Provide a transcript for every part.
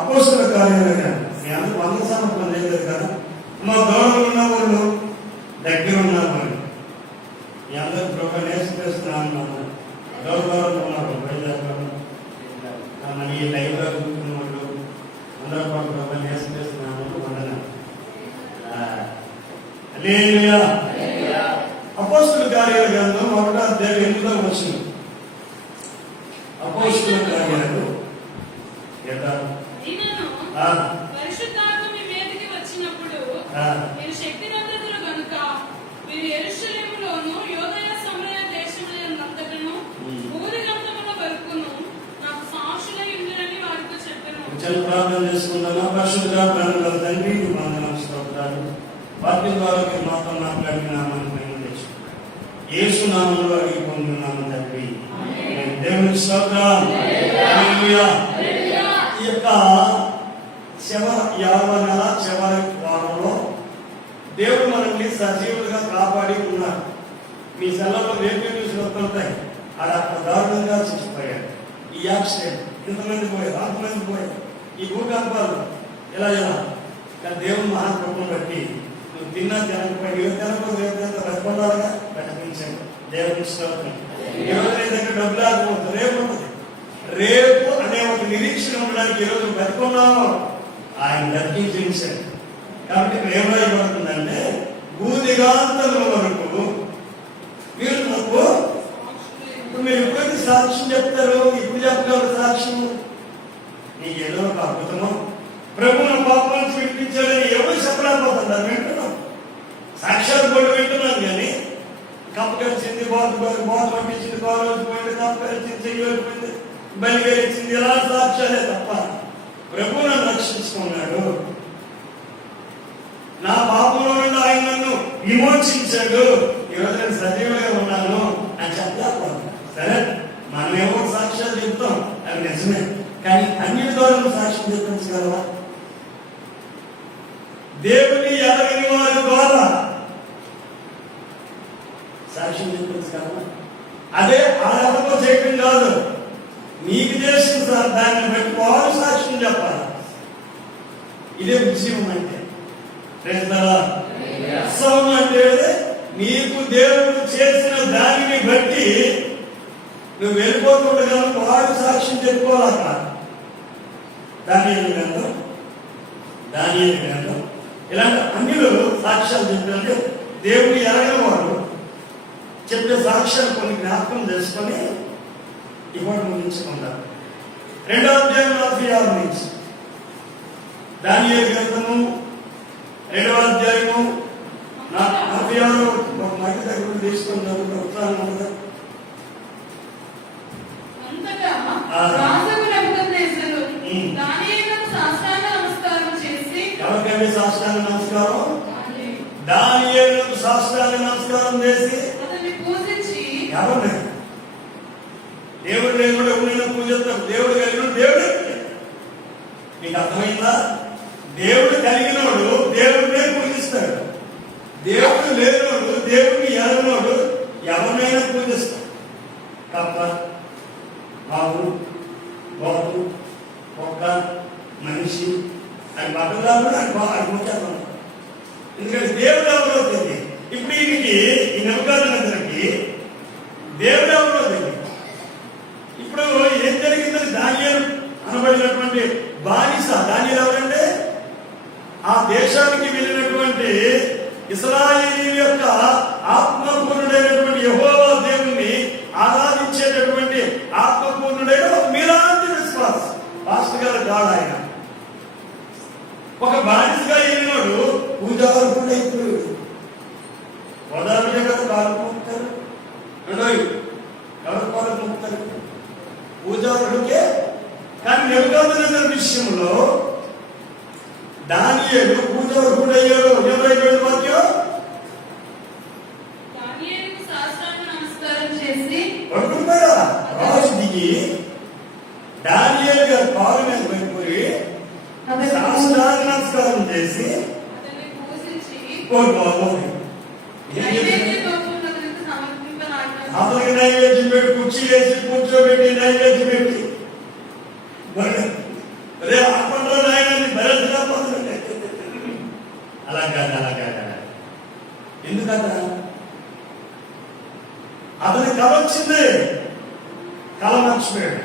అపోస్తలుల కార్యాలు మీ అందరూ 100 సంవత్సరాలు లేదు కదా. మా దూరం ఉన్న వాళ్ళు, దగ్గర ఉన్న వాళ్ళు, మీ అందరూ ప్రభు నేర్చుకొస్తున్నాను. దూరం ఉన్నారు, బయలుదేరుతాను. ఈ లైవ్లో కూర్చున్న వాళ్ళు అందరూ ప్రభు నేర్చుకొస్తున్నాను. హల్లెలూయా. అపోస్తలుల కార్యాల గ్రంథం 1వ అధ్యాయం 8వ వచనం. అపోస్తలుల కార్యాలు పరిశుద్ధాత్మ మీ మీదకి వచ్చినప్పుడు మీరు శక్తివంతులు కనుక మీరు యెరూషలేములోను యూదయ సమరయ దేశములంతటను భూదిగంతముల వరకును నాకు సాక్షులై ఉండునని వారితో చెప్పెను. ప్రార్థన చేసుకుందామా. పరిశుద్ధ ప్రేమగల తండ్రి, వందనాలు, స్తోత్రాలు. వాక్యం ద్వారా మీరు మాతో మాట్లాడిన నామాన్ని యేసు నామములో అడిగి పొందుతున్నాము తండ్రి. దేవుని స్తోత్రం. హల్లెలూయా. ఈ యొక్క చివరి వారంలో దేవుడు మనల్ని సజీవులుగా కాపాడి ఉన్నారు. మీ సెలవులో రేపు వస్తుంటాయి. అది అక్కడ దారుణంగా చచ్చిపోయాడు. ఈ యాక్సిడెంట్ ఇంతమంది పోయారు, అంతమంది పోయారు. ఈ భూకంపాలు ఇలా కానీ దేవుని మహాప్రభుని బట్టి నువ్వు తిన్నా తినకపోయి ఏ తినకపోతే బతికొండాలిగా బతికించాడు. దేవుని స్తోత్రం. ఎవరి దగ్గర డబ్బులు ఆగిపోతుంది. రేపు ఉంటుంది. రేపు అనే ఒక నిరీక్షణ ఉండడానికి ఈరోజు బతుకున్నాము. ఆయన దర్శించాడు. కాబట్టి ఇక్కడ ఏమైపోతుందంటే భూదిగాంతముల వరకు మీరు ఎప్పుడైతే సాక్ష్యం చెప్తారు, ఇప్పుడు చెప్తారు సాక్ష్యం. నీకు ఏదో ఒక అద్భుతము ప్రభువును పాపం విడిపించాలని ఎవరు చెప్పలేకపోతున్నారు. వింటున్నాం, సాక్ష్యాలు కూడా వింటున్నాను. కానీ కప్పు కలిసింది, బాధ పంపించింది, కాలేజ్ పోయింది, కప్పు కలిసింది, చెయ్యకపోయింది, బలిగలిచింది, ఇలా సాక్ష్యాలే తప్ప ప్రభు నన్ను రక్షించుకున్నాడు, నా పాపంలో నుండి ఆయన నన్ను విమోచించాడు, ఈరోజు నేను సజీవుగా ఉన్నాను అని చెప్పలేకపోతున్నాను. సరే, మనమేమో సాక్ష్యాలు చెప్తాం, అవి నిజమే. కానీ అన్నిటి ద్వారా సాక్ష్యం చెప్పించగలవా? దేవుని ఎరగని వారి ద్వారా సాక్ష్యం చెప్పించగలవా? అదే ఆరాధనతో చేయటం కాదు, నీకు చేసిన దాన్ని బట్టి వారు సాక్ష్యం చెప్పాలి. ఇదే విజయం అంటే. ఉత్సవం అంటే నీకు దేవుడు చేసిన దానిని బట్టి నువ్వు వెళ్ళిపోతుండగా వాడు సాక్ష్యం చెప్పుకోవాలట. దానియేలు గ్రంథం ఇలాంటి అన్నిలో సాక్ష్యాలు చెప్పాలంటే దేవుడు ఎరగని వాడు చెప్పే సాక్ష్యాలు కొన్ని జ్ఞాపకం చేసుకొని ఇవాడు ముగించుకుంటారు. 2వ అధ్యాయం 46 నుంచి దానియేలు గ్రంథము 2వ అధ్యాయము 46 ఒక మాట దగ్గర తీసుకున్నారు. ఉత్సాహం ఎవరికంటే సాష్టాంగ నమస్కారం? దానియేలుకు సాష్టాంగ నమస్కారం చేసి ఎవరిని దేవుడు లేకుండా ఎవరైనా పూజిస్తాడు. దేవుడు కలిగిన దేవుడు. మీకు అర్థమైందా? దేవుడు కలిగినోడు దేవుడినే పూజిస్తాడు. దేవుడు లేనివాడు దేవుడిని ఎరగనోడు ఎవరినైనా పూజిస్తాడు. కప్ప, బాబు, బాబు, ఒక్క మనిషి అని బట్టలు అది ముచ్చేస్తాను. ఎందుకంటే దేవుడు ఎవరో తెలియదు. ఇప్పుడు ఈయనకి ఈ నెబుకద్నెజరుకి దేవుడు ఎవరో తెలియదు. ఇప్పుడు ఏం జరిగిందని దానియేలు అనబడినటువంటి బానిస, దానియేలు ఎవరంటే ఆ దేశానికి వెళ్ళినటువంటి ఇశ్రాయేలీయుల యొక్క ఆత్మపూర్ణుడైనటువంటి యెహోవా దేవుణ్ణి ఆరాధించేటటువంటి ఆత్మపూర్ణుడైన ఒక మీలాంటి విశ్వాసం. పాస్టర్ గారు కాదు ఆయన. ఒక బానిసగా వెళ్ళినాడు పూజారు కూడా ఇప్పుడు గోదావరి కదా బాగా ముక్తారు. ఎవరు బాగా ముక్తారు? పూజారుడికే. కానీ నెబుకద్నెజరు విషయంలో దానియేలు పూజారుడు అయ్యాడు. 27వ వాక్యం పడుకుంటారా? రాజు దిగి దానియేలు గారు కాలు మీద పడిపోయి సాష్టాంగ నమస్కారం చేసి అతనికి నైవేద్యం పెట్టి కుర్చీ వేసి కూర్చోబెట్టి నైవేద్యం పెట్టి మరి రే అప్పట్లో నాయన భరించలేకపోతుంది. అలా కాదు అలా కాదు. ఎందుకంట అతని కళ వచ్చింది, కళ మర్చిపోయాడు.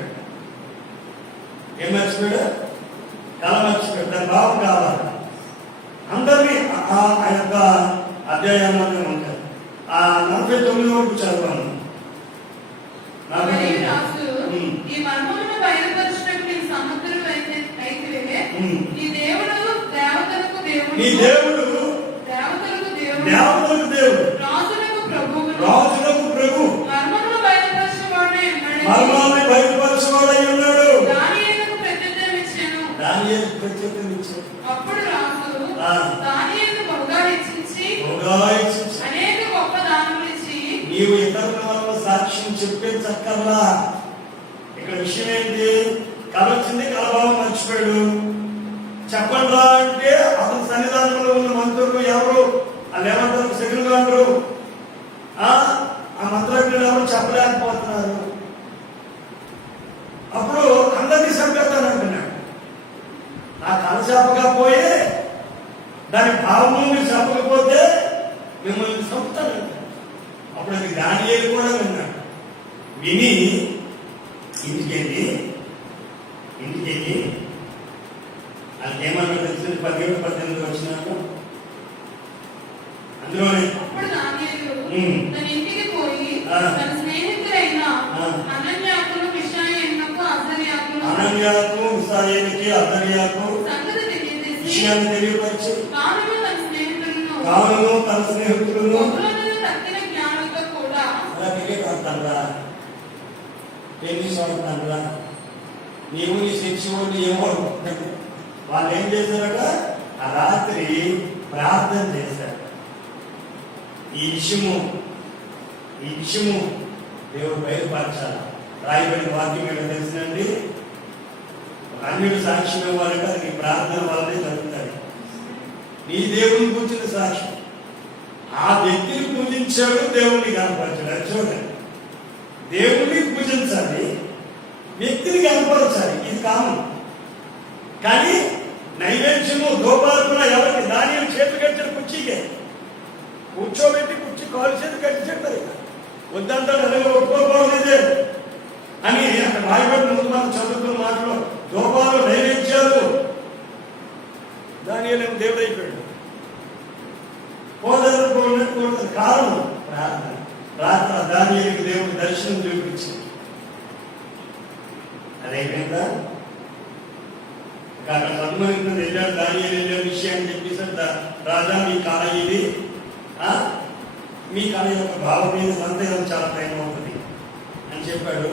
ఏం మర్చిపోయాడు? కళ మర్చిపోయాడు. దాని భావం కావాలి. అందరినీ ఆ యొక్క అధ్యాయంలోనే ఉంటారు. ఆ 49 వరకు చదవాలి. మరియు రాజు, ఈ మర్మమును బయలుపరచుటకు నీ సమర్థులు అయితివే. నీ దేవుడు దేవతలకు దేవుడు, నీ దేవుడు దేవతలకు దేవుడు, దేవతలకు దేవుడు, రాజులకు ప్రభువు, రాజులకు ప్రభు, మర్మమును బయలుపరచువాడే ఉన్నాడు. మర్మాన్ని బయలుపరచువాడై ఉన్నాడు. దానియేలుకు ప్రత్యుత్తరం ఇచ్చాను. దానియేలుకు ప్రత్యుత్తరం ఇచ్చాడు. అప్పుడు రాజు దానియేలును బహుగా హెచ్చించి అనేక గొప్ప దానములు ఇచ్చి, నీవు ఇతరుల వల్ల సాక్ష్యం చెప్పించక్కర్లా. ఇక్కడ విషయం ఏంటి? కళ వచ్చింది, కళభావం మర్చిపోయాడు. చెప్పండి రా అంటే అతని సన్నిధానంలో ఉన్న మంత్రులు ఎవరు వాళ్ళు ఏమంటారు? సెకండ్ అంటారు. ఆ మంత్రులు ఎవరు చెప్పలేకపోతున్నారు. అప్పుడు అందరినీ చంపేస్తానంటున్నాడు. నా కళ చెప్పకపోయి దాని భావము మీరు చెప్పకపోతే మిమ్మల్ని చంపుతానంట. అప్పుడు అది దానియేలు కూడా విన్నాడు. విని ఇంటికెళ్ళి అది ఏమన్నా తెలిసింది? 17-18 వచ్చినాక అందులోనే అప్పుడు దానియేలు తన ఇంటికి పోయి తన స్నేహితులైన అనన్యాకును మిషాయేలునకు అజర్యాకు సంగతి తెలియజేసి విషయాన్ని తెలియపరిచి తానును తన స్నేహితులను బహుళను తక్కిన జ్ఞానులతో కూడా అలా తెలియపడతారా? ఎన్ని చూడతారా? నీవు నీ శిక్షుని ఏమో వాళ్ళు ఏం చేశారట? ఆ రాత్రి ప్రార్థన చేశారు. ఈ విషయము దేవుడు బయలుపరచాలి. రాయబడిన వాక్యం ఏంటో తెలిసినండి. అన్యుడు సాక్ష్యం ఇవ్వాలంటే అది ప్రార్థన వల్లనే జరుగుతుంది. నీ దేవుని కూర్చున్న సాక్ష్యం. ఆ వ్యక్తిని పూజించాడు, దేవుణ్ణి కనపరచాడు. అది చూడండి, దేవుణ్ణి పూజించాలి, వ్యక్తిని కనపరచాలి. ఇది కామన్. కానీ నైవేద్యము దోపార్పణ ఎవరికి? దానిని చేతులు కట్టిన కుర్చీకే కూర్చోబెట్టి కుర్చీ కాలు చేతి కట్టి చెప్పారు. వద్దంటాడు, అలాగే ఒప్పుకోకూడదు అని అక్కడ రాయబడి ముందు మనం చదువుతున్న మాటలో దోపాలు నైవేద్యాలు దానియేలు దేవుడు అయిపోయాడు. పోదరుకోవడానికి కారణం ప్రార్థన. ప్రార్థన దానియేలుకి దేవుడు దర్శనం చూపించింది. అదైపోయిందా? అక్కడ సంబంధించిన వెళ్ళాడు. దానియేలు వెళ్ళే విషయాన్ని చెప్పేసాడు. రాజా మీ కళ ఇది, మీ కళ యొక్క భావం మీద సందేహం చాలా టైం అవుతుంది అని చెప్పాడు.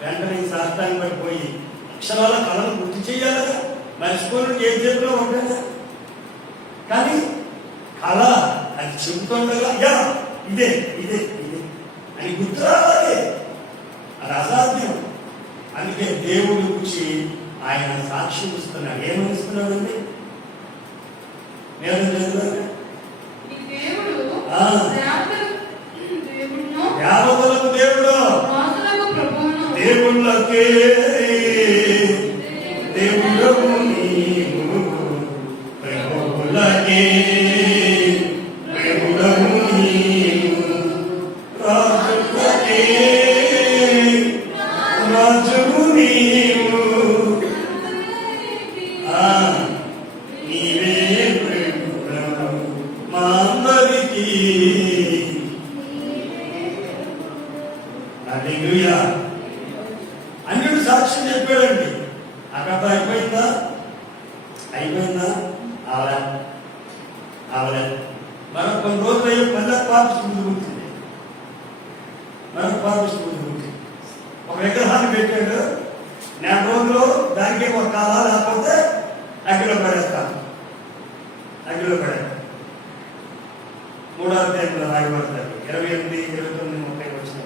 వెంటనే శాస్త్రాన్ని పడిపోయి అక్షరాల కళను గుర్తు చేయాలిగా. మర్చిపోయిన ఏ చేతిలో ఉంటాగా. కానీ కళ అది చెబుతుండగా ఇదే ఇదే ఇదే అని గుర్తు రావాలి. అది అసాధ్యం. అందుకే దేవుడి గురించి ఆయన సాక్ష్యం ఇస్తున్నాడు. ఏమని ఇస్తున్నాడండి? నేను చదువుతాను. దేవతలకు దేవుడు, దేవుళ్ళకే దేవుడవు నీవు, ప్రభువులకే దేవుడవు నీవు, రాజులకే రాజువు నీవు, నీవే ప్రభువు మా అందరికీ. హల్లెలూయా. అన్యుడు సాక్ష్యం చెప్పాడండి. అక్కడ అయిపోయిందా? అవలేదు. మనకు కొన్ని రోజులు అయ్యి మళ్ళీ పాపిస్తూ ఉంటుంది. ఒక విగ్రహాన్ని పెట్టాడు. 4 రోజులు దానికి ఒక కాలా లేకపోతే అగ్గిలో పడేస్తాను. 3వ అధ్యాయంలో రాయబడతారు. 28, 29, 30 వచ్చిన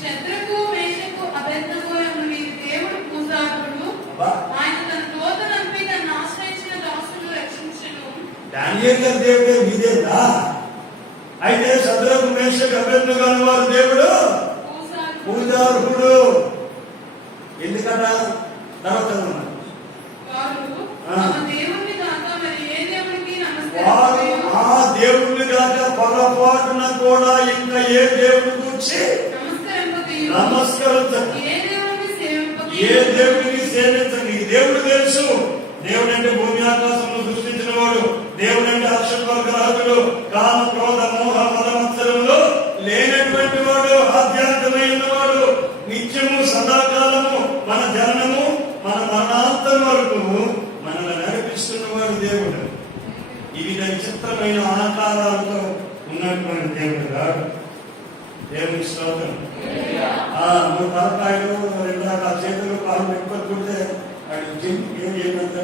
శత్రుకు మేషకు అబేద్నెగో అను వీరి దేవుడు పూజారుడు, ఆయన తన దూత నంపి తనను ఆశ్రయించిన దాసులను రక్షించెను. దానియేలు గారి దేవుడే మీదేనా? అయితే శత్రుకు మేషకు అబేద్నెగోను వారు దేవుడు పూజార్హుడు. ఎందుకట? తర్వాత వారు ఆ దేవుడిని కాక పొరపాటున కూడా ఇంకా ఏ దేవుడి గురించి నమస్కరించండి, ఏ దేవుడిని సేవించండి. దేవుడు తెలుసు. దేవుడు అంటే భూమి ఆకాశంలో సృష్టించిన వాడు. దేవుడు అంటే అక్షరగ్రహతుడు, కామ క్రోధ మోహ మదమత్సరంలో లేనటువంటి వాడు, ఆధ్యాత్మికమైన వాడు, నిత్యము సదాకాలము మన జననము మన మరణాంతం వరకు మనల్ని నడిపిస్తున్నవాడు దేవుడు. వివిధ విచిత్రమైన ఆకారాలతో ఉన్నటువంటి దేవుడు కాదు. దేవుని స్తోత్రం. మూడు తలకాయలు, రెండు రకాల చేతులు, కాళ్ళు పెట్టుకుంటే వాడు ఏమంటా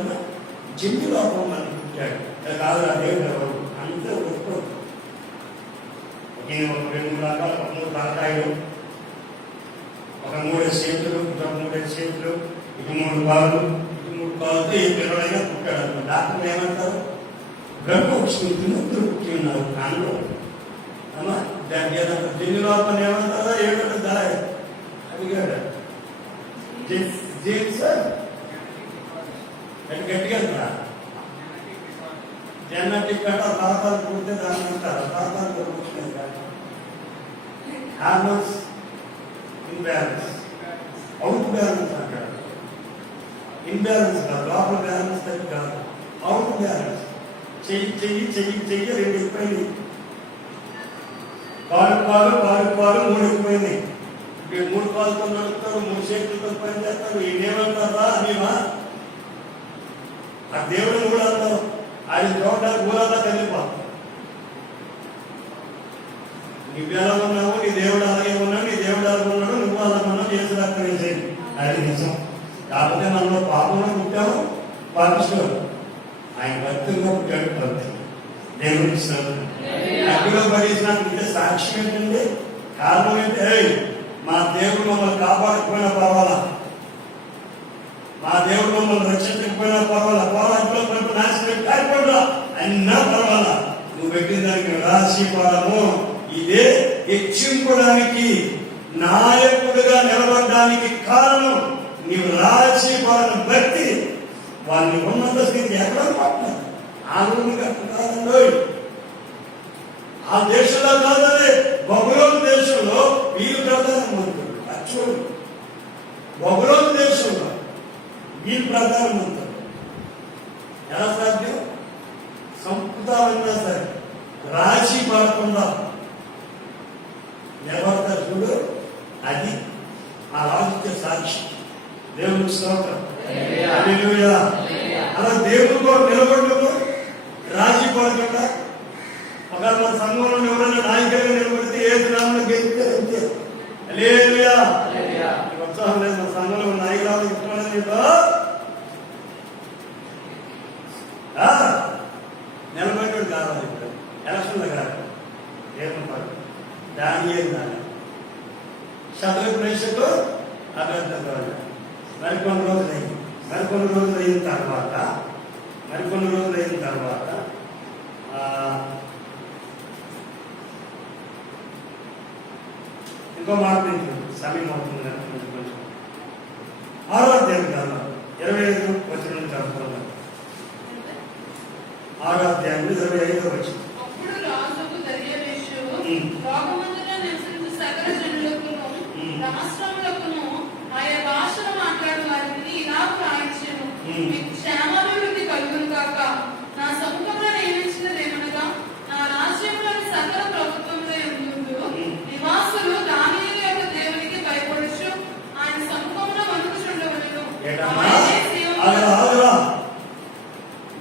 జిమ్మి లోపం మనకు పుట్టాడు. కాదు ఆ దేవుడు ఎవరు అంతే ఒప్పుకోడు. ఒక రెండు రకాల మూడు తలకాయలు, ఒక 3 చేతులు, ఒక 3 చేతులు, ఇక 3 కాళ్ళు, ఇక 3 కాళ్ళతో ఏ పిల్లడైనా పుట్టాడు అనుకో. డాక్టర్లు ఏమంటారు? గర్భ పుట్టి ఉన్నారు కాళ్ళు అమ్మా. దానికి ఏదంటారు? జిమ్మి లోపం ఏమంటారా? ఏమంటారు? దాయ అడిగాడు జీన్స్ గట్టిగా జెనెటిక్ కట్ట తాతాలు పుడితే దాన్ని అంటారు. తాతాలు పుట్టినది కాదు. హార్మోన్స్ ఇన్బ్యాలెన్స్, అవుట్ బ్యాలెన్స్ అంటారు. ఇన్బ్యాలెన్స్ కాదు, లోపల బ్యాలెన్స్ తగ్గి కాదు, అవుట్ బ్యాలెన్స్. చెయ్యి చెయ్యి చెయ్యి చెయ్యి 2 ఎక్కువైంది, కాలు 3 ఎక్కువైంది. 3 కాళ్ళతో నడుపుతారు, 3 చేతులతో పని చేస్తారు. ఈయనేమంటారా అనేవా? ఆ దేవుడిని కూడా అంటారు. ఆయన చూడడానికి ఊరంతా కలిగిపోతాం. నువ్వెలా ఉన్నావు, నీ దేవుడు అలాగే ఉన్నాడు, నీ దేవుడు అలాగే ఉన్నాడు, నువ్వు అలా ఉన్నావు, చేసి రక్షించేది. అది నిజం. కాకపోతే మనలో పాపంలో పుట్టాము, పాపిస్తాడు. ఆయన భక్తులుగా పుట్టాడు. భక్తి దేవుడికి ఇస్తున్నాడు. అగ్గిలో పడేసినట్టు సాక్ష్యం ఏంటంటే, కారణం ఏంటి? మా దేవుడు మమ్మల్ని కాపాడకపోయినా పర్వాలా, మా దేవుడు మమ్మల్ని రక్షించకపోయినా పర్వాలా, పోరాటంలో కొంత నాశనం కాకుండా అన్నా పర్వాలా, నువ్వు పెట్టిన దానికి రాశి పడము. ఇదే హెచ్చింపడానికి, నాయకుడిగా నిలబడడానికి కారణం నీవు రాశి పడని భక్తి. వాళ్ళని ఉన్నత స్థితి ఎక్కడ పడుతున్నారు? ఆ ఊరి కాదండి, ఆ దేశంలో కాదండి, బబులోను దేశంలో వీళ్ళు ప్రధానమంత్రులు. అచ్చుడు బబులోను దేశంలో వీళ్ళు ప్రధానమంత్రులు. ఎలా సాధ్యం? సంపుతాలన్నా సరే రాజీ పడకుండా నిలబడతారు చూడు. అది ఆ రాజుకి సాక్షి. దేవునికి స్తోత్రం. హల్లెలూయా. అలా దేవుడు కూడా నిలబడము, రాజీ పడకుండా. ఒకవేళ మన సంఘంలో ఎవరైనా నాయకులుగా నిలబడితే ఏ దినాలను గెలిస్తే అంతే. హల్లెలూయా. ఉత్సాహం లేదు మన సంఘంలో నాయకురాలు ఇష్టం నిలబడ్డాడు కావాలి. ఇప్పుడు ఎలక్షన్లో కాదు, ఏమన్నారు దాని శత్రుఘ్న మేషకు అభ్యర్థులు. మరికొన్ని రోజులు అయిన తర్వాత ఇంకో మాట సమయం అవుతుంది. 6వ అధ్యాయం కాదు, 25 వచనం చదువుతున్నాం. 6వ అధ్యాయం 25వ వచనం. రాష్ట్రములకును ఆయా భాషలు మాట్లాడు వారికి ఇలా ప్రాయించెను. మీకు క్షేమాభివృద్ధి కలుగును కాక. నా సముఖంలో నియమించినదేమనగా, నా రాజ్యంలోని సకల ప్రభుత్వంలో యందు నివాసులు దానియేలు యొక్క దేవునికి భయపడుచు ఆయన సముఖంలో వణుకుచుండవలెను.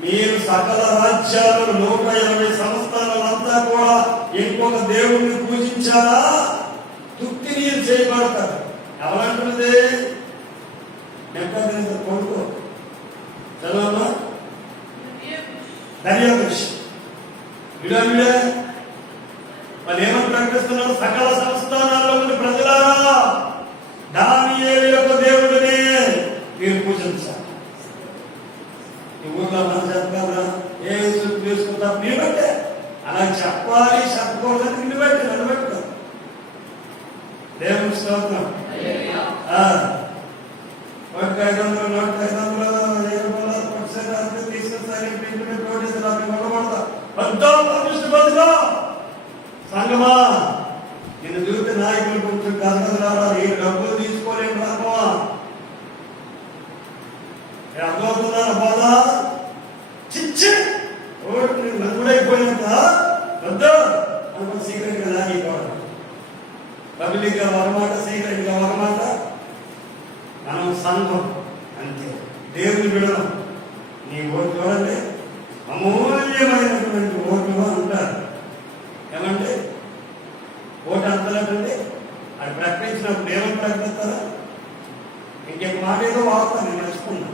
మీరు సకల రాజ్యాలు 120 సంస్థలంతా కూడా ఇంకొక దేవుణ్ణి పూజించారా తుక్తి నీరు చేయబడతారు. ఎవరంటున్నది? కొడుకు చదవమ్మా. దర్యావేష్ విడే వాళ్ళు ఏమని ప్రకటిస్తున్నారు? సకల సంస్థానాల్లో ఉన్న ప్రజలారా, దానియేలు యొక్క దేవుడిని మీరు పూజించాలి. ఈ ఊర్లో మనం చెప్పగలరా? ఏ తీసుకుంటా మీరు బట్టే అలా చెప్పాలి, చెప్పకూడదని నిన్ను బట్టి నన్ను పెట్టుకో. దేవుని స్తోత్రం. నోటికి 500 నోటికి 500 1000 రూపాయలు పక్షాలు తీసుకొస్తారు. నోటీసు రాసి మొదలుపడతా పెద్ద బతుగా సంగమా నిన్ను చూస్తే నాయకులు కొంచెం గంటలు రావాలి. ఈ డబ్బులు తీసుకోలేని రాకమా అర్థమవుతుందా బాధ చిచ్చి నలుగుడైపోయినంత పెద్ద అనుకుని సీక్రెట్ గా లాగిపోవడం. పబ్లిక్ గా ఒకమాట, సీక్రెట్ గా ఒకమాట. మనం సంఘం అంతే. దేవుని విడడం. నీ ఓటు చూడండి, అమూల్యమైనటువంటి ఓటు అంటారు. ఏమంటే ఓటు అంతలేదండి. అది ప్రకటించినప్పుడు ఏమని ప్రకటిస్తారా? ఇంకొక మాట ఏదో వాడతాను, నేను నేర్చుకున్నా.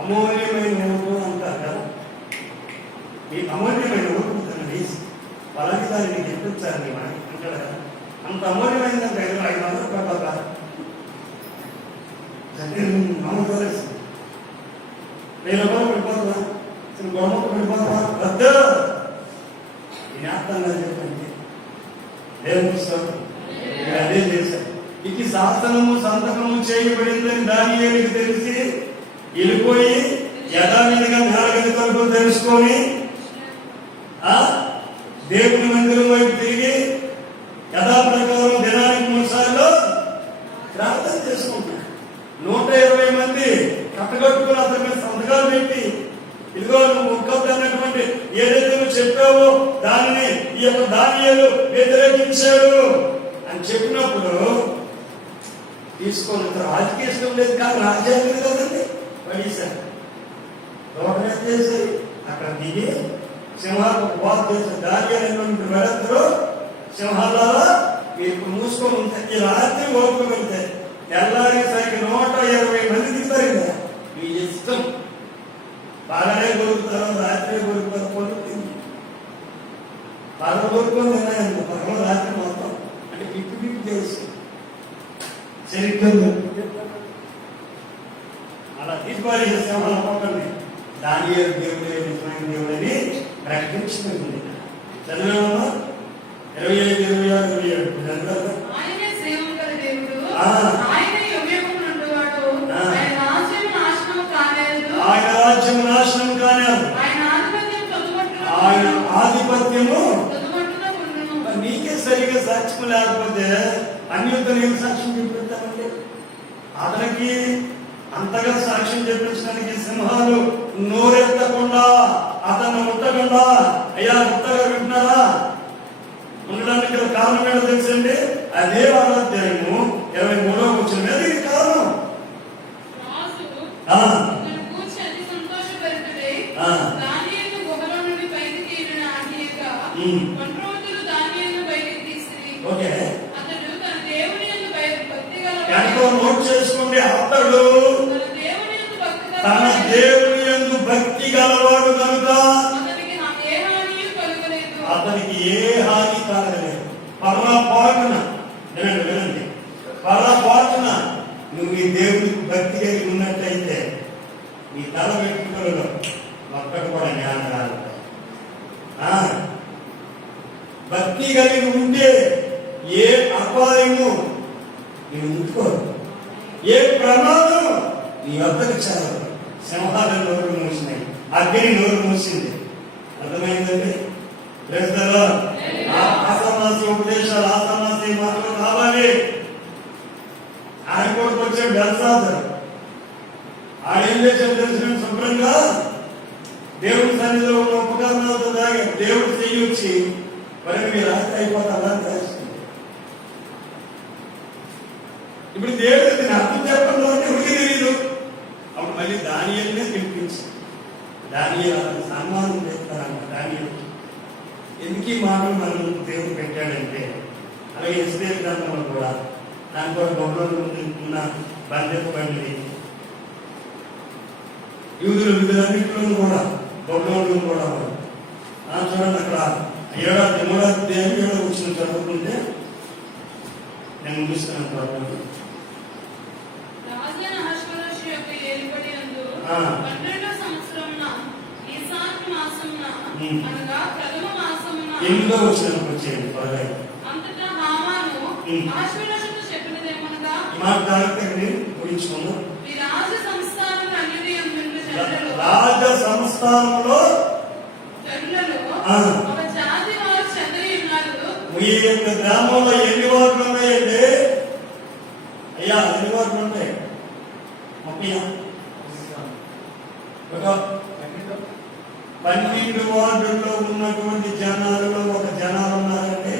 అమూల్యమైన ఓటు అంటారు కదా. ఈ అమూల్యమైన ఓటు వేసి అలాగే దాన్ని నీకు చెప్పించారు నీ మాట అంటాడు కదా. అంత అమూల్యమైందంటే 500 పెట్టాలి. మనం తెలుసు 1000 రూపాయలు పెడిపోతున్నా, గొడవకు పెడిపోతున్నా పెద్ద జ్ఞాపకంగా చెప్పండి. దేవుని అదే చేశారు. ఇది శాసనము సంతకము చేయబడిందని దానియేలుకు తెలిసి వెళ్ళిపోయి యథావిధిగా నాలుగది తలుపులు తెలుసుకొని దేవుని మందిరం వైపు తిరిగి యథాప్రకారం దినానికి 3 సార్లు ప్రార్థన చేసుకుంటాడు. 120 మంది కట్టగట్టుకుని అతని మీద సంతకాలు పెట్టి, ఇదిగో నువ్వు ఒక్కటి అన్నటువంటి ఏదైతే నువ్వు చెప్పావో దానిని ఈ యొక్క దానియేలు వ్యతిరేకించాడు అని చెప్పినప్పుడు తీసుకొని రాజకీయ ఇష్టం లేదు కానీ రాజ్యాంగం కదండి పడేశారు. దోహదం చేసి అక్కడ దిగి సింహాలకు బాధ చేసి దానియేలు వెళ్ళందరూ సింహాలలో మీరు మూసుకొని ఉంటాయి. ఈ రాత్రి ఓపిక వెళ్తాయి. తెల్లారేసరికి 120 మంది దిగుతారు కదా. మీ ఇష్టం. బాగానే కొరుకుతారు, రాత్రి కొరుకుతారు. కొడుకుతుంది పగలు కొరుకొని తిన్నాయండి. పగలు రాత్రి మొత్తం అంటే పిప్పి చేసి సరిగ్గా అలా తీసుకోవాలి. సింహాలు దానియేలు దేవుడే నిజమైన దేవుడని ప్రకటించుకుంటుంది. చదివామా 25, 26, 27 ఆయనే శ్రీమంతుల దేవుడు, ఆయన యుగయుగములు ఉండువాడు, ఆయన రాజ్యం నాశనం కాలేదు, ఆయన రాజ్యం నాశనం కాలేదు, ఆయన ఆధిపత్యము తుదమట్టున ఉండును. నీకే సరిగా సాక్ష్యం లేకపోతే అన్యుతులు ఏం సాక్ష్యం చెప్తామండి? అతనికి అంతగా సాక్ష్యం చెప్పించడానికి సింహాలు నోరెత్తకుండా అతను ముట్టకుండా, అయ్యా ముట్టగా వింటున్నారా ఉండడానికి కారణం ఏంటో తెలుసండి? అదే 6వ అధ్యాయము 23వ వచనం మీద ఇది కారణం. రాజు ఇతను కూర్చి అతి సంతోషభరితుడై దానియేలును గుహలో నుండి పైకి తీయడని ఆజ్ఞగా 2 రోజులు దానియేలును బయటికి తీసిరి. అతడు తన దేవుని యందు భక్తి గలవాడు. నోట్ చేసుకోండి. అతడు తన దేవుని యందు భక్తి గలవాడు కనుక అతనికి ఏ హాని కలగలేదు. పొరపాటున వినండి, పొరపాటున నువ్వు ఈ దేవునికి భక్తి కలిగి ఉన్నట్టయితే నీ తల పెట్టుకోవడంలో ఒక్కటి కూడా జ్ఞానం రాదు. భక్తి కలిగి ఉంటే ఏ అపాయము నేను ముట్టుకోరు, ఏ ప్రమాదం నీ వద్దకు చదవదు. సింహాలు నోరు మూసినాయి, అగ్ని నోరు మూసింది. అర్థమైందండి? ఆసమాసి ఉపదేశాలు, ఆసమాసి మాటలు కావాలి. ఆయన కూడా వచ్చాడు బెల్సాదర్. ఆడేం చేశాడు తెలిసిన శుభ్రంగా దేవుడి సన్నిధిలో ఉన్న ఉపకరణాలతో దాగా దేవుడు చెయ్యొచ్చి మరి మీరు రాత్రి అయిపోతారా అని తెలుస్తుంది. ఇప్పుడు దేవుడికి అర్థం చెప్పడంలో అంటే ఉడికి తెలియదు. అప్పుడు మళ్ళీ దానియేలునే పిలిపించి దానియేలు అతను సన్మానం చేస్తారంట. దానియేలు ఎందుకు ఈ మాటలు మనం దేవుడు పెట్టాడంటే, అలాగే ఎస్పేల్ గ్రంథంలో కూడా దాంట్లో గొప్పలు ఉన్న బంధింపబడి యూదుల విధులన్నింటిలోనూ కూడా గొప్పలు కూడా చూడండి. అక్కడ 3వ అధ్యాయం 7వ వచనం చదువుకుంటే నేను ముగిస్తున్నాను. రాజైన అహష్వేరోషు యొక్క ఏలుబడి యందు 12వ సంవత్సరమున ఈసాకి మాసమున అనగా ప్రథమ మాసమున 8వ వచనం వచ్చేది. అంతటా హామాను ఆశీర్వాదంతో చెప్పినదేమనగా ఈ మాట జాగ్రత్తగా ఊహించుకున్నాం. ఈ రాజ సంస్థానం అన్నిటి అందులో జనులలో రాజ సంస్థానంలో ఒక జాతి వారు చెందరి ఉన్నారు. మీ యొక్క గ్రామంలో ఎన్ని వార్డులు ఉన్నాయండి? అయ్యా ఎన్ని వార్డులు ఉంటాయి? ఒక 12 వార్డుల్లో ఉన్నటువంటి జనాలలో ఒక జనాలు ఉన్నారంటే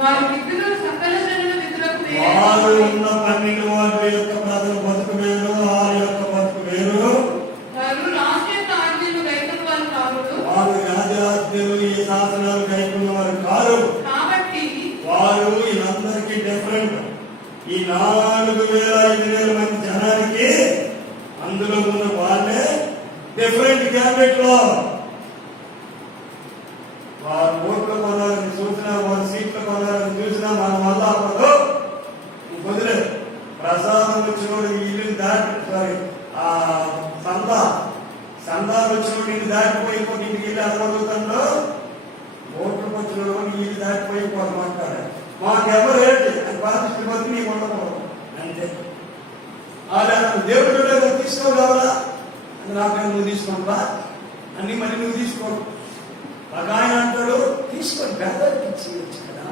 వారి విధులు సకల జనుల విధులకు వారు ఉన్న 12 వార్డుల యొక్క ప్రజల బతుకు వేరు, వారి యొక్క బతుకు వేరు. వారు రాజు యొక్క ఆజ్ఞలు గైకొన్న వారు కాదు. వారు రాజాజ్ఞలు ఈ శాసనాలు గైకొన్న వారు కారు. కాబట్టి వారు వీళ్ళందరికీ డిఫరెంట్. ఈ 4,500 మంది జనానికి అందులో ఉన్న వాళ్ళే డిఫరెంట్ క్యాండిడేట్ లో. వారు ఓట్లు కొనాలని చూసినా, వారు సీట్లు కొనాలని చూసినా మన వల్ల అవ్వదు. కుదిరే ప్రసాదం వచ్చినోడు ఇల్లు దాటి ఆ సందాలు వచ్చినోడు ఇల్లు దాటిపోయిపోతే ఇంటికి వెళ్ళి అడగలుగుతాడో, ఓట్లు వచ్చినోడు ఇల్లు దాటిపోయిపోదు మాట్లాడారు. మాకెవరు ఏంటి అని బాధించిన బతి నీకు ఉండకూడదు అంతే. అలా దేవుడు తీసుకోగలరా అని నాకైనా నువ్వు తీసుకుంటా అన్ని మళ్ళీ నువ్వు తీసుకోడు. ఒక ఆయన అంటాడు తీసుకొని పేదలకు ఇచ్చేయచ్చు కదా.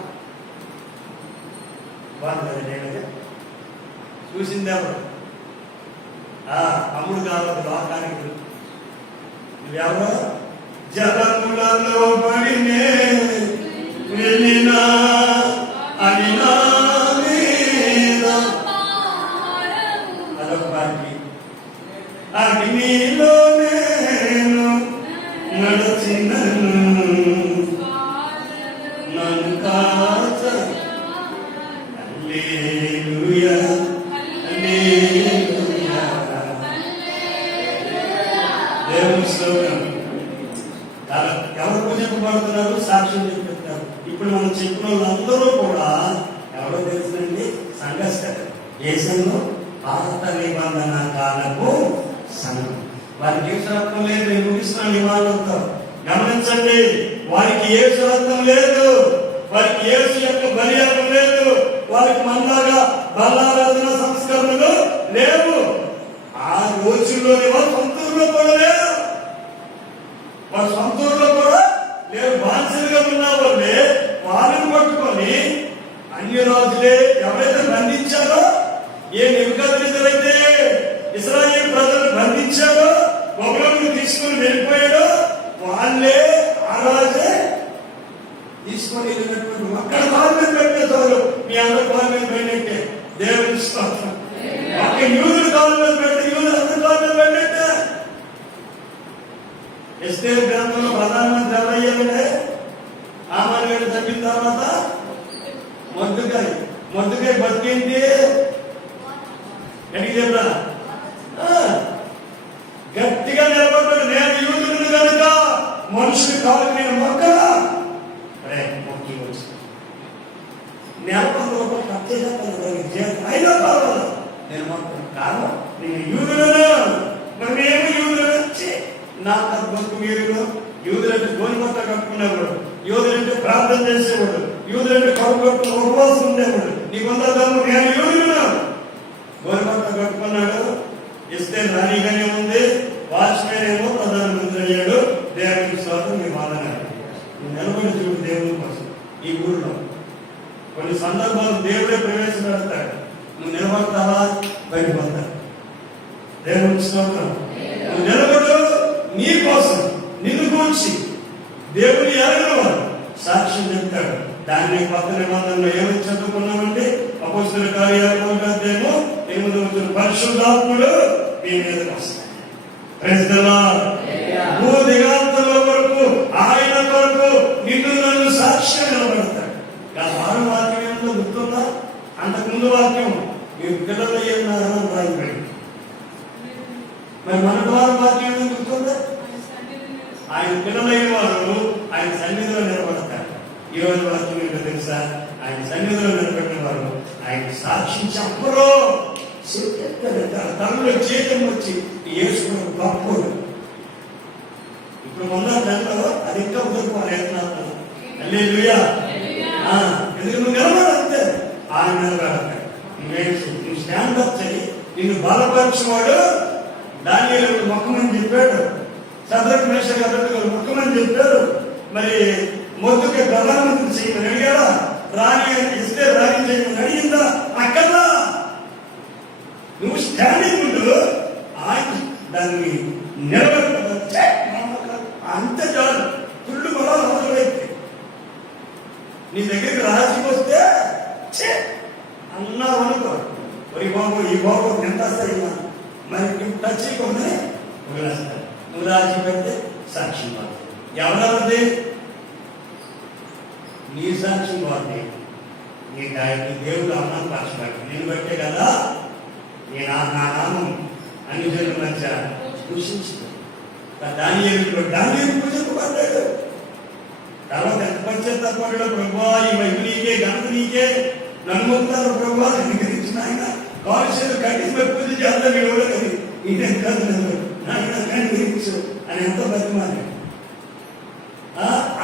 బాగుంది చూసింది ఎవరు? అమ్ముడు కావాలి లోకానికి. నువ్వెవరు? జలములలో పడినే వెళ్ళినా అని నా మీద అదొక పార్టీ. అగ్నిలో నేను నడచినను నన్ను కాచ. హల్లెలూయా హల్లెలూయా. దేవుని స్తోత్రం. ఎవరు పూజింపబడుతున్నారు? సాక్ష్యం చెప్తున్నారు. ఇప్పుడు మనం చెప్పిన వాళ్ళందరూ కూడా ఎవరో తెలుసునండి? సంఘస్థులు. దేశంలో పాత నిబంధన కాలపు సంఘం. వారికి ఏ రత్నం లేదు. నేను ముగిస్తున్నాను ఈ మాటలతో. గమనించండి, వారికి ఏ రత్నం లేదు, వారికి యేసు యొక్క బలియాగం లేదు, వారికి మనలాగా బలారాధన సంస్కరణలు లేవు. ఆ రోజుల్లోనే వారు సొంతూరులో కూడా లేరు. వారు సొంతూరులో కూడా లేరు. బానిసలుగా ఉన్న వాళ్ళే వారిని పట్టుకొని అన్య రాజులే ఎవరైతే బంధించారో, ఏ నెబుకద్నెజరైతే ఇశ్రాయేలు ప్రజలు బంధించారో, బబులోనుకు తీసుకుని వెళ్ళిపోయాడో, వాళ్ళే ఆ రాజే తీసుకొని వెళ్ళినటువంటి అక్కడ వాళ్ళ మీద పెట్టేశారు. మీ అందరి వాళ్ళ మీద పెట్టే దేవుని స్తోత్రం. అక్కడ యూదులు కాళ్ళ మీద పెడితే యూదులు అందరి కాళ్ళ మీద పెట్టే. ఎస్తేరు గ్రంథంలో ప్రధానమంత్రి ఎవరయ్యారంటే ఆమాను తగ్గిన తర్వాత మొద్దుకాయ బతికేంటి ఎడికి చెప్పా గట్టిగా నిలబడ్డాడు. నేను యూదులను కనుక మనుషులు కాదు, నేను మొక్కలా మొక్కి వచ్చి నేలపంలో అయినా పర్వాలేదు నేను మొక్కను. కారణం నేను యూదులను. మరి మేము యూదులు వచ్చి నా బతుకు మీరు యూదులంటే గోనికొట్ట కట్టుకునేవాడు, యూదులంటే ప్రార్థన చేసేవాడు, యూదులంటే కడుపు కట్టుకుని ఉపవాసం ఉండేవాడు. నీకుందా దమ్ము? నేను యూదులను. గోనికొట్ట కట్టుకున్నాడు. ఇస్తే రాణిగానే ఉంది. వాచ్మెన్ ఏమో ప్రధానమంత్రి అయ్యాడు. దేవునికి స్తోత్రం. మీ బాధగా నిలబడి చూడు దేవుని కోసం. ఈ ఊళ్ళో కొన్ని సందర్భాలు దేవుడే ప్రవేశపెడతాడు. నువ్వు నిలబడతావా? బయటపడతావు. దేవునికి స్తోత్రం. నువ్వు నిలబడు. నీ కోసం నిన్ను కూర్చి దేవుని ఎరగిన వారు సాక్ష్యం చెప్తాడు. దాన్ని కొత్త నిబంధనలో ఏమని చదువుకున్నామంటే అపోస్తలుల కార్యాలు 1:8 పరిశుద్ధాత్ముడు మీ మీదకి వస్తాడు. Praise the Lord. భూ దిగాంతముల వరకు ఆయన కొరకు నిన్ను నన్ను సాక్ష్యం నిలబడతాడు. వారం వాక్యం ఏమిటో గుర్తుందా? అంతకుముందు వాక్యం మీరు పిల్లలు అయ్యారని రాయబడింది. మరి మన వారం వాక్యం ఏమిటో గుర్తుందా? ఆయన పిల్లలైన వారు ఆయన సన్నిధిలో నిలబడతారు. ఈ రోజు వాక్యం ఏంటో తెలుసా? ఆయన సన్నిధిలో నిలబడిన వారు ఆయన సాక్షి చెప్పరు. తనలో చేతం వచ్చి యేసుకున్న గొప్పడు. ఇప్పుడు మొన్న దాంట్లో అది ఇంకా ఉదరుకోవాలి. హల్లెలూయా. ఎందుకు నువ్వు నిలబడు అంతే. ఆయన నిలబడతాడు. నువ్వు స్టాండప్ చేయి, నిన్ను బలపరిచేవాడు దానియేలు మొక్కమని చెప్పాడు, శద్రక్ మేషక్ అబేద్నెగోలు మొక్కమని చెప్పాడు. మరి మొద్దుకే ప్రధానమంత్రి చేయమని అడిగాడా? రాణి ఇస్తే రాణి చేయమని అడిగిందా? అక్కడా నువ్వు స్టాండింగ్ ఉండు, ఆయన దాన్ని నిలబెట్టదా అంతే చాలు. తుళ్ళు కూడా రోజులైతే నీ దగ్గరికి రాజుకి వస్తే అన్నావు అనుకో, ఈ బాబు ఈ బాబు ఎంత వస్తాయి మరి టచ్ చేయకుండా వదిలేస్తారు. నువ్వు రాజీ పెడితే సాక్ష్యం కాదు. ఎవరది? నీ సాక్ష్యం కాదు. నీ దేవుడు అన్నం పరచబడి నేను బట్టే కదా నా నామం అన్ని జనుల మధ్య దూషించింది. దానియేలు పూజకు పడ్డాడు. తర్వాత ఎంత పశ్చాత్తాపడ్డాడు, ప్రభువా ఈ మహిమ నీకే, ఘనత నీకే, నన్ను మొత్తారు ప్రభువా అంగీకరించిన ఆయన కాలుష్యం కట్టించి పూజ చేద్దాం ఎవడో కానీ ఈయన కాదు నాయన అంగీకరించు అని ఎంతో బతిమాలి.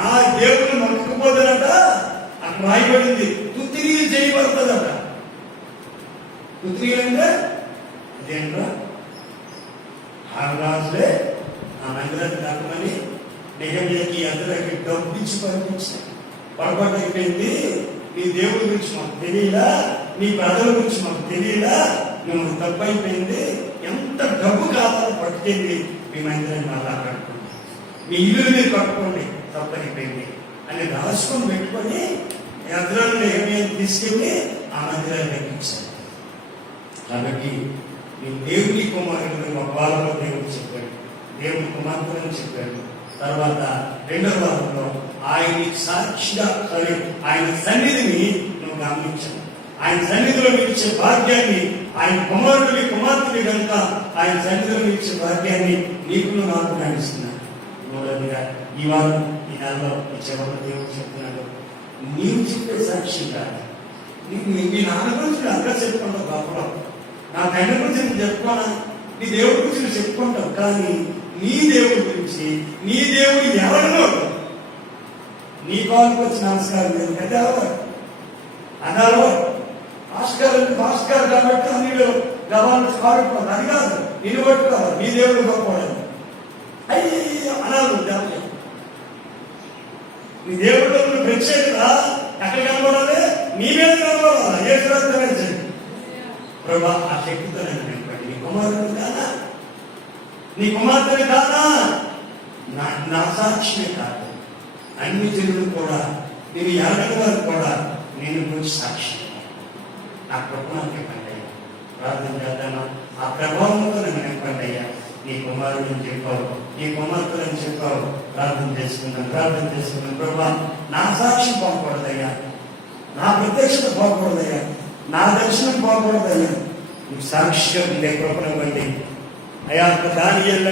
ఆ దేవుడు మొక్కకపోతాడట, అక్కడ రాయబడింది తుత్తిరీలు చేయబడుతుందట. తుత్తిరీలు అంటే అదేంట్రా రాజులే ఆ మందిరాన్ని కట్టమని నెహెమ్యాకి అందరికి డబ్బిచ్చి పంపించారు. పొరపాటు అయిపోయింది, నీ దేవుడి గురించి మాకు తెలియదా, నీ ప్రజల గురించి మాకు తెలియదా, నువ్వు తప్పు అయిపోయింది, ఎంత డబ్బు కావాలో పట్టుకెళ్ళి మీ మందిరాన్ని మళ్ళా కట్టుకోండి, మీ ఇల్లు మీరు కట్టుకోండి, తప్పు అయిపోయింది అని రాసుకొని పెట్టుకొని యజ్రాలు నెహెమ్యాని తీసుకెళ్ళి ఆ మందిరాన్ని కట్టించారు. కాబట్టి నీ దేవుని కుమారుడు మా బాలలో దేవుడు చెప్పాడు, దేవుని కుమార్తెని చెప్పాడు. తర్వాత రెండవ వారంలో ఆయన సాక్షిగా ఆయన సన్నిధిని నువ్వు గమనించావు. ఆయన సన్నిధిలో ఇచ్చే భాగ్యాన్ని, ఆయన కుమారుడిని కుమార్తెని కనుక ఆయన సన్నిధిలో ఇచ్చే భాగ్యాన్ని నీకు నాకు నడుస్తున్నాను. మూడవదిగా ఈ వారం ఈ నెలలో ఈ చివరి దేవుడు చెప్తున్నాడు, నీవు చెప్పే సాక్షి కాదు. మీ నాన్న గురించి అంతా చెప్పుకుంటావు, గొప్పలో నా తండ్రి గురించి నేను చెప్పుకోనా, నీ దేవుడి గురించి నువ్వు చెప్పుకుంటావు, కానీ నీ దేవుడి గురించి నీ దేవుడు ఎవరినో నీ కాళ్ళకి వచ్చి నమస్కారం లేదు కదా అన్నారు. భాస్కర్ కాబట్టి నీళ్ళు గవాన్ని కాడుకోవాలి, అది కాదు, నిన్ను పట్టుకోవాలి, నీ దేవుడు గొప్పవాడు అయ్యి అనాలి. నీ దేవుడు నువ్వు ప్రత్యేకత ఎక్కడ కనబడాలి, నీ మీద కనబడాలి. ఏ శ్రద్ధ ప్రభా ఆ శక్తితో నేను నింపండి. నీ కుమారుడు కాదా, నీ కుమార్తెని కాదా, నా సాక్షిమే కాదు, అన్ని జనులు కూడా నేను ఎరగని వారు కూడా నేను గురించి సాక్షి. నా ప్రభుత్వానికి నింపండి అయ్యా, ప్రార్థన చేద్దాను. ఆ ప్రభావంతో నన్ను నింపండి అయ్యా. నీ కుమారుడిని చెప్పావు, నీ కుమార్తెని చెప్పావు. ప్రార్థన చేసుకున్నాను ప్రభా, నా సాక్షి పోకూడదయ్యా, నా ప్రత్యక్షత పోకూడదయ్యా, నా దర్శనం పోకూడదయ్యా. నీకు సాక్ష్యం ఉండే కృపణ వండి అయా. దానియేలు